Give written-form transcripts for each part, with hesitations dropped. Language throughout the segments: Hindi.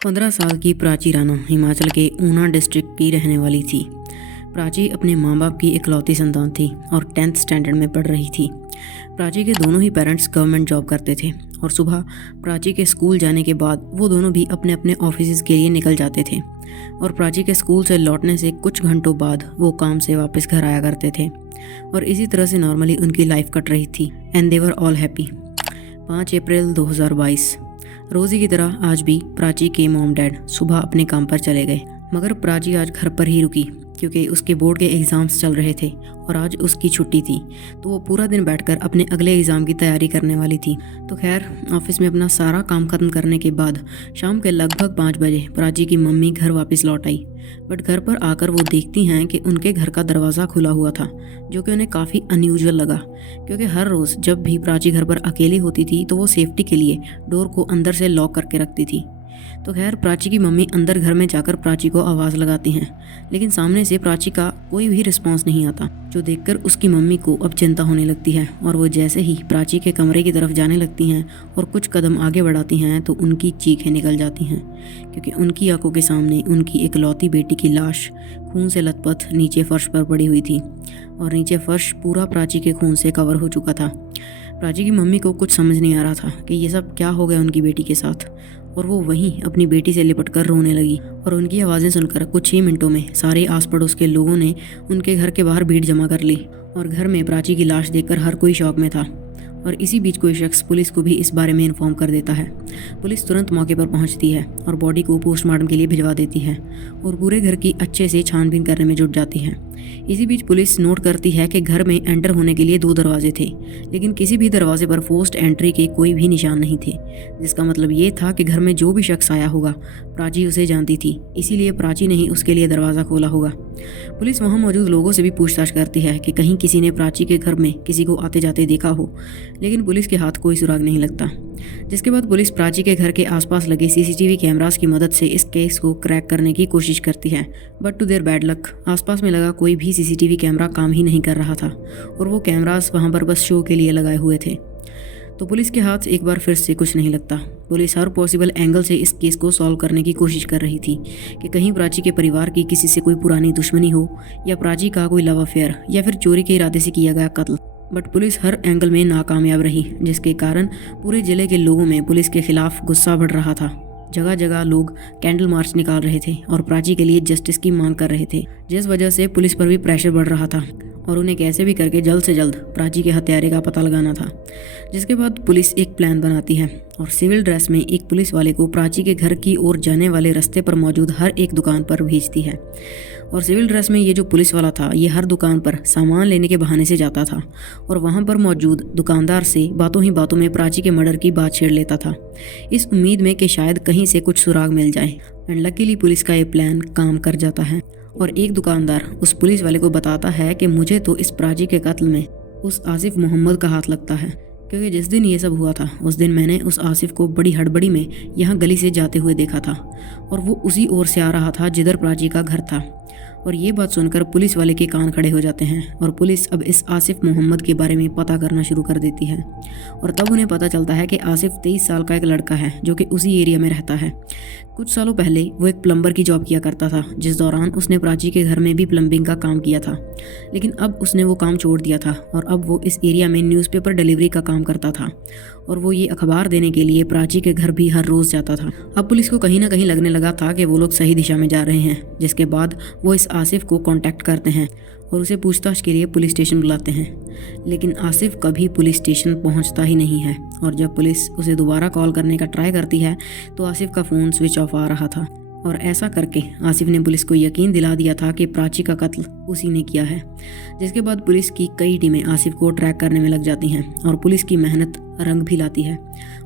15 साल की प्राची राणा हिमाचल के ऊना डिस्ट्रिक्ट की रहने वाली थी। प्राची अपने माँ बाप की इकलौती संतान थी और 10th स्टैंडर्ड में पढ़ रही थी। प्राची के दोनों ही पेरेंट्स गवर्नमेंट जॉब करते थे और सुबह प्राची के स्कूल जाने के बाद वो दोनों भी अपने अपने ऑफिस के लिए निकल जाते थे और प्राची के स्कूल से लौटने से कुछ घंटों बाद वो काम से वापस घर आया करते थे और इसी तरह से नॉर्मली उनकी लाइफ कट रही थी and they were all happy. 5 अप्रैल 2022 रोज़ी की तरह आज भी प्राची के मॉम डैड सुबह अपने काम पर चले गए, मगर प्राची आज घर पर ही रुकी क्योंकि उसके बोर्ड के एग्ज़ाम्स चल रहे थे और आज उसकी छुट्टी थी, तो वो पूरा दिन बैठकर अपने अगले एग्ज़ाम की तैयारी करने वाली थी। तो खैर ऑफिस में अपना सारा काम ख़त्म करने के बाद शाम के लगभग 5 बजे प्राची की मम्मी घर वापस लौट आई। बट घर पर आकर वो देखती हैं कि उनके घर का दरवाज़ा खुला हुआ था, जो कि उन्हें काफ़ी अनयूजुअल लगा क्योंकि हर रोज़ जब भी प्राची घर पर अकेली होती थी तो वो सेफ्टी के लिए डोर को अंदर से लॉक करके रखती थी। तो खैर प्राची की मम्मी अंदर घर में जाकर प्राची को आवाज़ लगाती हैं, लेकिन सामने से प्राची का कोई भी रिस्पॉन्स नहीं आता, जो देखकर उसकी मम्मी को अब चिंता होने लगती है और वो जैसे ही प्राची के कमरे की तरफ जाने लगती हैं और कुछ कदम आगे बढ़ाती हैं तो उनकी चीखें निकल जाती हैं क्योंकि उनकी आंखों के सामने उनकी इकलौती बेटी की लाश खून से लथपथ नीचे फर्श पर पड़ी हुई थी और नीचे फर्श पूरा प्राची के खून से कवर हो चुका था। प्राची की मम्मी को कुछ समझ नहीं आ रहा था कि ये सब क्या हो गया उनकी बेटी के साथ, और वो वहीं अपनी बेटी से लिपट कर रोने लगी और उनकी आवाज़ें सुनकर कुछ ही मिनटों में सारे आस पड़ोस के लोगों ने उनके घर के बाहर भीड़ जमा कर ली और घर में प्राची की लाश देखकर हर कोई शॉक में था। और इसी बीच कोई शख्स पुलिस को भी इस बारे में इन्फॉर्म कर देता है। पुलिस तुरंत मौके पर पहुंचती है और बॉडी को पोस्टमार्टम के लिए भिजवा देती है और पूरे घर की अच्छे से छानबीन करने में जुट जाती है। इसी बीच पुलिस नोट करती है कि घर में एंटर होने के लिए 2 दरवाजे थे, लेकिन किसी भी दरवाजे पर फोर्स्ड एंट्री के कोई भी निशान नहीं थे, जिसका मतलब ये था कि घर में जो भी शख्स आया होगा प्राची उसे जानती थी, इसीलिए प्राची ने ही उसके लिए दरवाज़ा खोला होगा। पुलिस वहाँ मौजूद लोगों से भी पूछताछ करती है कि कहीं किसी ने प्राची के घर में किसी को आते जाते देखा हो, लेकिन पुलिस के हाथ कोई सुराग नहीं लगता। जिसके बाद पुलिस प्राची के घर के आसपास लगे सीसीटीवी कैमरास की मदद से इस केस को क्रैक करने की कोशिश करती है, but to their bad luck आसपास में लगा कोई भी सीसीटीवी कैमरा काम ही नहीं कर रहा था और वो कैमरास वहाँ पर बस शो के लिए लगाए हुए थे। तो पुलिस के हाथ एक बार फिर से कुछ नहीं लगता। पुलिस हर पॉसिबल एंगल से इस केस को सॉल्व करने की कोशिश कर रही थी कि कहीं प्राची के परिवार की किसी से कोई पुरानी दुश्मनी हो या प्राची का कोई लव अफेयर या फिर चोरी के इरादे से किया गया कत्ल। बट पुलिस हर एंगल में नाकामयाब रही, जिसके कारण पूरे जिले के लोगों में पुलिस के खिलाफ गुस्सा बढ़ रहा था। जगह जगह लोग कैंडल मार्च निकाल रहे थे और प्राची के लिए जस्टिस की मांग कर रहे थे, जिस वजह से पुलिस पर भी प्रेशर बढ़ रहा था और उन्हें कैसे भी करके जल्द से जल्द प्राची के हत्यारे का पता लगाना था। जिसके बाद पुलिस एक प्लान बनाती है और सिविल ड्रेस में एक पुलिस वाले को प्राची के घर की ओर जाने वाले रास्ते पर मौजूद हर एक दुकान पर भेजती है। और सिविल ड्रेस में ये जो पुलिस वाला था ये हर दुकान पर सामान लेने के बहाने से जाता था और वहाँ पर मौजूद दुकानदार से बातों ही बातों में प्राची के मर्डर की बात छेड़ लेता था, इस उम्मीद में कि शायद कहीं से कुछ सुराग मिल जाए। एंड लकीली पुलिस का ये प्लान काम कर जाता है और एक दुकानदार उस पुलिस वाले को बताता है कि मुझे तो इस प्राची के कत्ल में उस आसिफ मोहम्मद का हाथ लगता है, क्योंकि जिस दिन ये सब हुआ था उस दिन मैंने उस आसिफ को बड़ी हड़बड़ी में यहाँ गली से जाते हुए देखा था और वो उसी ओर से आ रहा था जिधर प्राची का घर था। और ये बात सुनकर पुलिस वाले के कान खड़े हो जाते हैं और पुलिस अब इस आसिफ मोहम्मद के बारे में पता करना शुरू कर देती है और तब उन्हें पता चलता है कि आसिफ 23 साल का एक लड़का है जो कि उसी एरिया में रहता है। कुछ सालों पहले वो एक प्लम्बर की जॉब किया करता था, जिस दौरान उसने प्राची के घर में भी प्लम्बिंग का काम किया था, लेकिन अब उसने वो काम छोड़ दिया था और अब वो इस एरिया में न्यूज़पेपर डिलीवरी का काम करता था और वो ये अखबार देने के लिए प्राची के घर भी हर रोज़ जाता था। अब पुलिस को कहीं ना कहीं लगने लगा था कि वो लोग सही दिशा में जा रहे हैं, जिसके बाद वो इस आसिफ को कांटेक्ट करते हैं और उसे पूछताछ के लिए पुलिस स्टेशन बुलाते हैं, लेकिन आसिफ कभी पुलिस स्टेशन पहुंचता ही नहीं है और जब पुलिस उसे दोबारा कॉल करने का ट्राई करती है तो आसिफ का फ़ोन स्विच ऑफ आ रहा था और ऐसा करके आसिफ ने पुलिस को यकीन दिला दिया था कि प्राची का कत्ल उसी ने किया है। जिसके बाद पुलिस की कई टीमें आसिफ को ट्रैक करने में लग जाती हैं और पुलिस की मेहनत रंग भी लाती है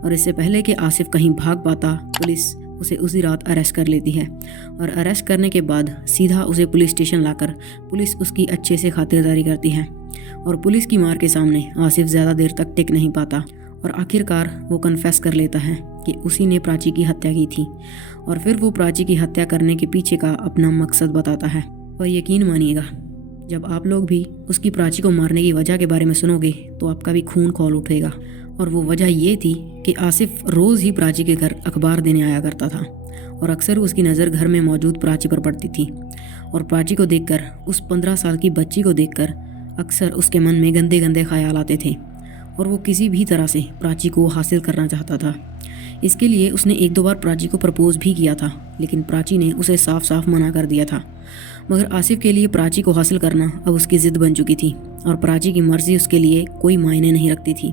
और इससे पहले कि आसिफ कहीं भाग पाता पुलिस उसे उसी रात अरेस्ट कर लेती है और अरेस्ट करने के बाद सीधा उसे पुलिस स्टेशन लाकर पुलिस उसकी अच्छे से खातिरदारी करती है और पुलिस की मार के सामने आसिफ ज़्यादा देर तक टिक नहीं पाता और आखिरकार वो कन्फेस कर लेता है कि उसी ने प्राची की हत्या की थी और फिर वो प्राची की हत्या करने के पीछे का अपना मकसद बताता है। और यकीन मानिएगा, जब आप लोग भी उसकी प्राची को मारने की वजह के बारे में सुनोगे तो आपका भी खून खौल उठेगा और वो वजह ये थी कि आसिफ रोज़ ही प्राची के घर अखबार देने आया करता था और अक्सर उसकी नज़र घर में मौजूद प्राची पर पड़ती थी और प्राची को देखकर, उस 15 साल की बच्ची को देखकर अक्सर उसके मन में गंदे गंदे ख्याल आते थे और वो किसी भी तरह से प्राची को हासिल करना चाहता था। इसके लिए उसने एक दो बार प्राची को प्रपोज भी किया था, लेकिन प्राची ने उसे साफ साफ मना कर दिया था। मगर आसिफ के लिए प्राची को हासिल करना अब उसकी ज़िद बन चुकी थी और प्राची की मर्ज़ी उसके लिए कोई मायने नहीं रखती थी।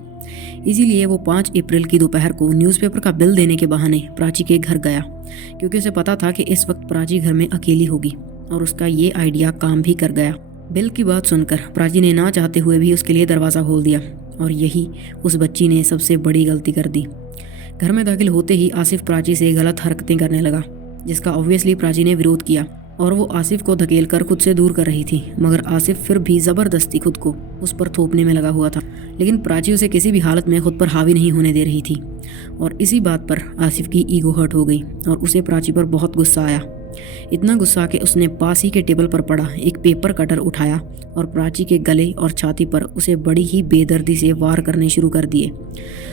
इसीलिए वो 5 अप्रैल की दोपहर को न्यूज़पेपर का बिल देने के बहाने प्राची के घर गया, क्योंकि उसे पता था कि इस वक्त प्राची घर में अकेली होगी और उसका ये आइडिया काम भी कर गया। बिल की बात सुनकर प्राची ने ना चाहते हुए भी उसके लिए दरवाज़ा खोल दिया और यही उस बच्ची ने सबसे बड़ी गलती कर दी। घर में दाखिल होते ही आसिफ प्राची से गलत हरकतें करने लगा, जिसका ऑब्वियसली प्राची ने विरोध किया और वो आसिफ को धकेल कर खुद से दूर कर रही थी। मगर आसिफ फिर भी ज़बरदस्ती खुद को उस पर थोपने में लगा हुआ था, लेकिन प्राची उसे किसी भी हालत में खुद पर हावी नहीं होने दे रही थी। और इसी बात पर आसिफ की ईगो हर्ट हो गई और उसे प्राची पर बहुत गुस्सा आया। इतना गुस्सा कि उसने पास ही के टेबल पर पड़ा एक पेपर कटर उठाया और प्राची के गले और छाती पर उसे बड़ी ही बेदर्दी से वार करने शुरू कर दिए।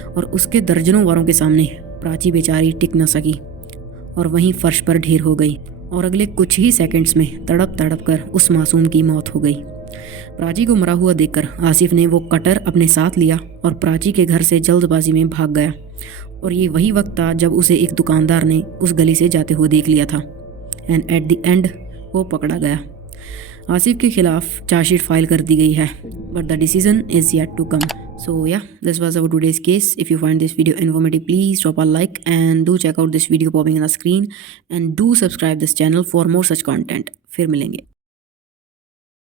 और उसके दर्जनों वारों के सामने प्राची बेचारी टिक न सकी और वहीं फर्श पर ढेर हो गई और अगले कुछ ही सेकंड्स में तड़प तड़प कर उस मासूम की मौत हो गई। प्राची को मरा हुआ देखकर आसिफ ने वो कटर अपने साथ लिया और प्राची के घर से जल्दबाजी में भाग गया। और ये वही वक्त था जब उसे एक दुकानदार ने उस गली से जाते हुए देख लिया था एंड एट द एंड वो पकड़ा गया। आसिफ के खिलाफ चार्जशीट फाइल कर दी गई है, but the decision is yet to come. So yeah, this was our today's case. If you find this video informative, please drop a like and do check out this video popping on the screen and do subscribe this channel for more such content. फिर मिलेंगे.